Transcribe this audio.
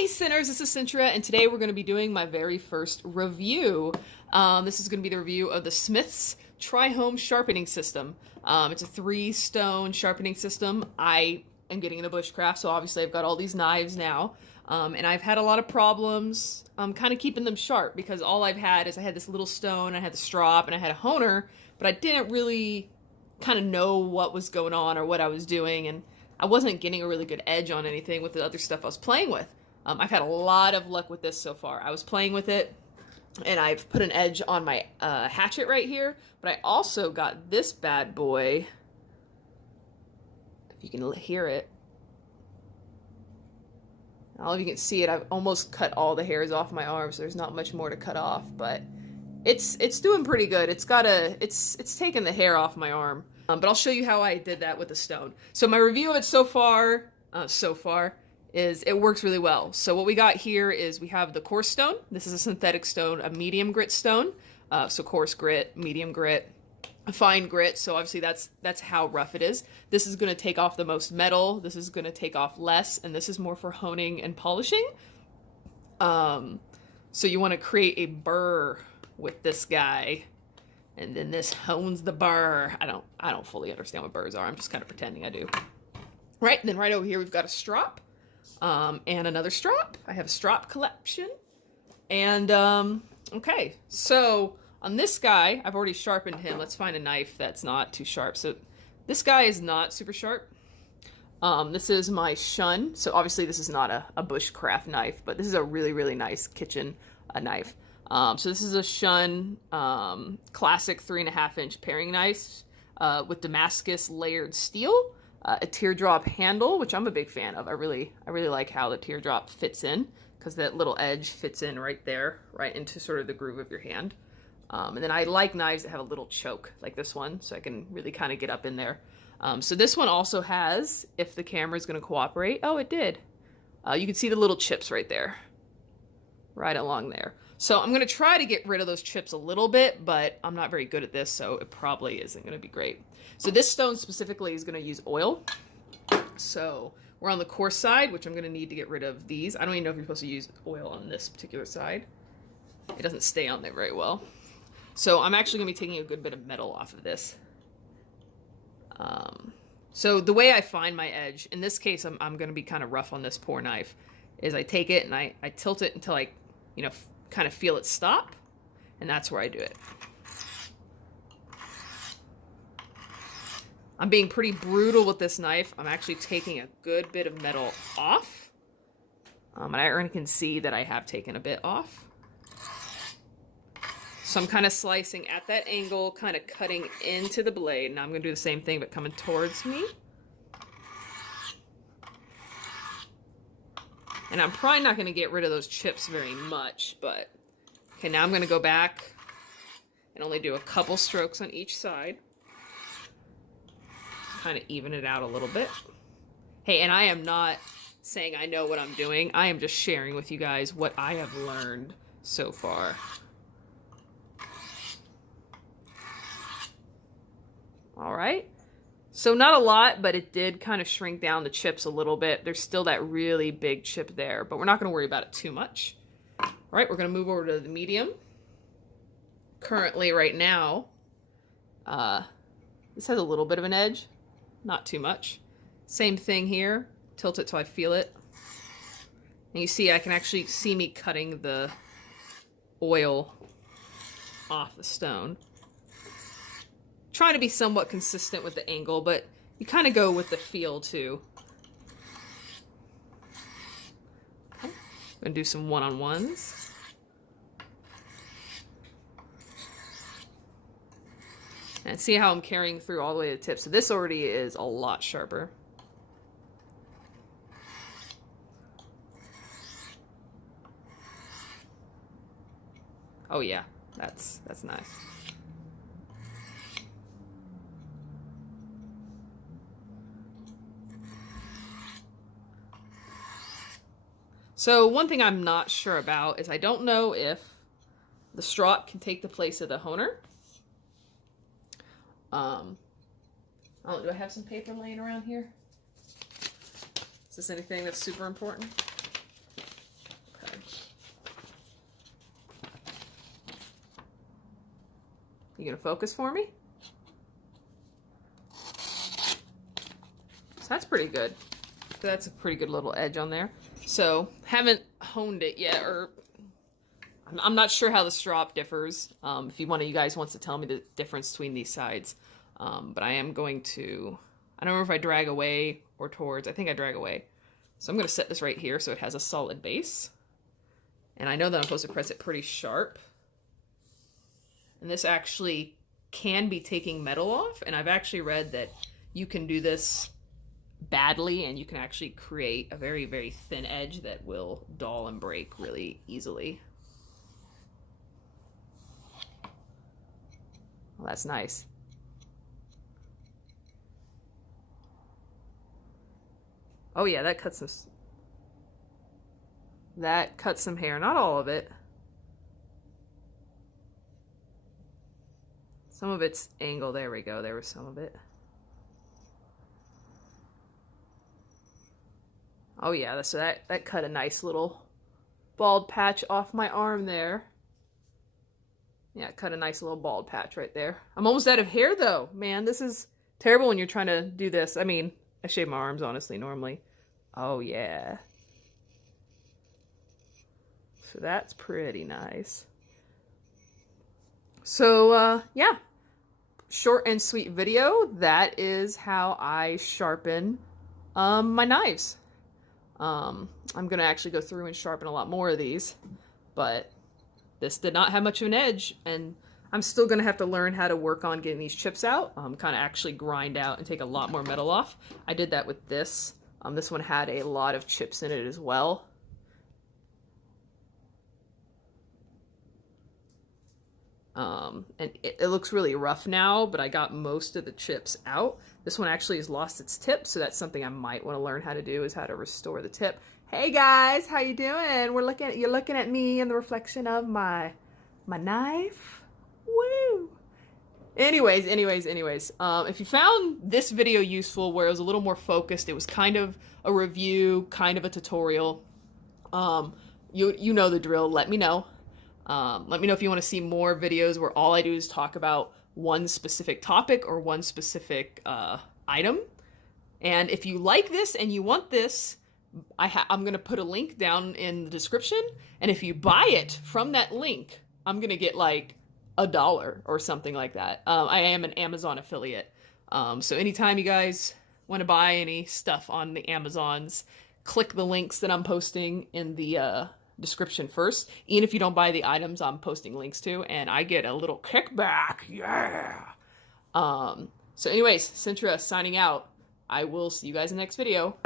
Hey Sinners, this is Cintra, and today we're going to be doing my very first review. This is going to be the review of the Smith's Tri-Home Sharpening System. It's a 3-stone sharpening system. I am getting into Bushcraft, so obviously I've got all these knives now. And I've had a lot of problems kind of keeping them sharp because all I've had is I had this little stone, I had the strop, and I had a honer, but I didn't really kind of know what was going on or what I was doing, and I wasn't getting a really good edge on anything with the other stuff I was playing with. I've had a lot of luck with this so far. I was playing with it, and I've put an edge on my hatchet right here, but I also got this bad boy, if you can hear it. I don't know if you can see it. I've almost cut all the hairs off my arm, so there's not much more to cut off, but it's doing pretty good. It's taken the hair off my arm, but I'll show you how I did that with the stone. So my review of it so far is it works really well. So what we got here is we have the coarse stone. This is a synthetic stone, a medium grit stone. So coarse grit, medium grit, a fine grit. So obviously that's how rough it is. This is going to take off the most metal. This is going to take off less, and this is more for honing and polishing. So you want to create a burr with this guy, and then this hones the burr. I don't fully understand what burrs are. I'm just kind of pretending I do. Right, and then right over here we've got a strop. And another strop. I have a strop collection. And, okay. So, on this guy, I've already sharpened him. Let's find a knife that's not too sharp. So, this guy is not super sharp. This is my Shun. So, obviously, this is not a Bushcraft knife, but this is a really, really nice kitchen knife. So, this is a Shun classic 3.5-inch paring knife with Damascus layered steel. A teardrop handle, which I'm a big fan of. I really like how the teardrop fits in, because that little edge fits in right there, right into sort of the groove of your hand. And then I like knives that have a little choke, like this one, so I can really kind of get up in there. So this one also has, if the camera is going to cooperate, oh, it did. You can see the little chips right there, right along there. So I'm going to try to get rid of those chips a little bit, but I'm not very good at this, so it probably isn't going to be great. So this stone specifically is going to use oil. So we're on the coarse side, which I'm going to need to get rid of these. I don't even know if you're supposed to use oil on this particular side. It doesn't stay on there very well. So I'm actually going to be taking a good bit of metal off of this. So the way I find my edge, in this case I'm going to be kind of rough on this poor knife, is I take it and I tilt it until I, kind of feel it stop, and that's where I do it. I'm being pretty brutal with this knife. I'm actually taking a good bit of metal off. And I already can see that I have taken a bit off. So I'm kind of slicing at that angle, kind of cutting into the blade. Now I'm going to do the same thing, but coming towards me. And I'm probably not going to get rid of those chips very much, but... Okay, now I'm going to go back and only do a couple strokes on each side. Kind of even it out a little bit. Hey, and I am not saying I know what I'm doing. I am just sharing with you guys what I have learned so far. All right. So not a lot, but it did kind of shrink down the chips a little bit. There's still that really big chip there, but we're not going to worry about it too much. All right, we're going to move over to the medium. Currently, right now, this has a little bit of an edge. Not too much. Same thing here. Tilt it till I feel it. And you see, I can actually see me cutting the oil off the stone. Trying to be somewhat consistent with the angle, but you kind of go with the feel too. Okay. I'm going to do some one-on-ones. And see how I'm carrying through all the way to the tip. So this already is a lot sharper. Oh yeah, that's nice. So one thing I'm not sure about is I don't know if the strop can take the place of the honer. Oh, do I have some paper laying around here? Is this anything that's super important? You gonna focus for me? So that's pretty good. That's a pretty good little edge on there. So haven't honed it yet, or I'm not sure how the strop differs. If one of you guys wants to tell me the difference between these sides. But I am going to, I don't know if I drag away or towards, I think I drag away. So I'm going to set this right here so it has a solid base. And I know that I'm supposed to press it pretty sharp. And this actually can be taking metal off. And I've actually read that you can do this badly and you can actually create a very, very thin edge that will dull and break really easily. Well, that's nice. Oh yeah, that cuts some hair. Not all of it. Some of it's angle. There we go. There was some of it. Oh yeah, so that cut a nice little bald patch off my arm there. Yeah, it cut a nice little bald patch right there. I'm almost out of hair though. Man, this is terrible when you're trying to do this. I mean, I shave my arms honestly normally. Oh yeah. So that's pretty nice. So yeah, short and sweet video. That is how I sharpen my knives. I'm gonna actually go through and sharpen a lot more of these, but this did not have much of an edge, and I'm still gonna have to learn how to work on getting these chips out, kind of actually grind out and take a lot more metal off. I did that with this. This one had a lot of chips in it as well. And it looks really rough now, but I got most of the chips out. This one actually has lost its tip, so that's something I might want to learn how to do, is how to restore the tip. Hey guys, how you doing? You're looking at me in the reflection of my knife. Woo! Anyways, if you found this video useful, where it was a little more focused, it was kind of a review, kind of a tutorial, you know the drill, let me know. Let me know if you want to see more videos where all I do is talk about one specific topic or one specific item. And if you like this and you want this, I'm going to put a link down in the description. And if you buy it from that link, I'm going to get like $1 or something like that. I am an Amazon affiliate. So anytime you guys want to buy any stuff on the Amazons, click the links that I'm posting in the description first. Even if you don't buy the items I'm posting links to, and I get a little kickback. Yeah. So anyways, Sintra signing out. I will see you guys in the next video.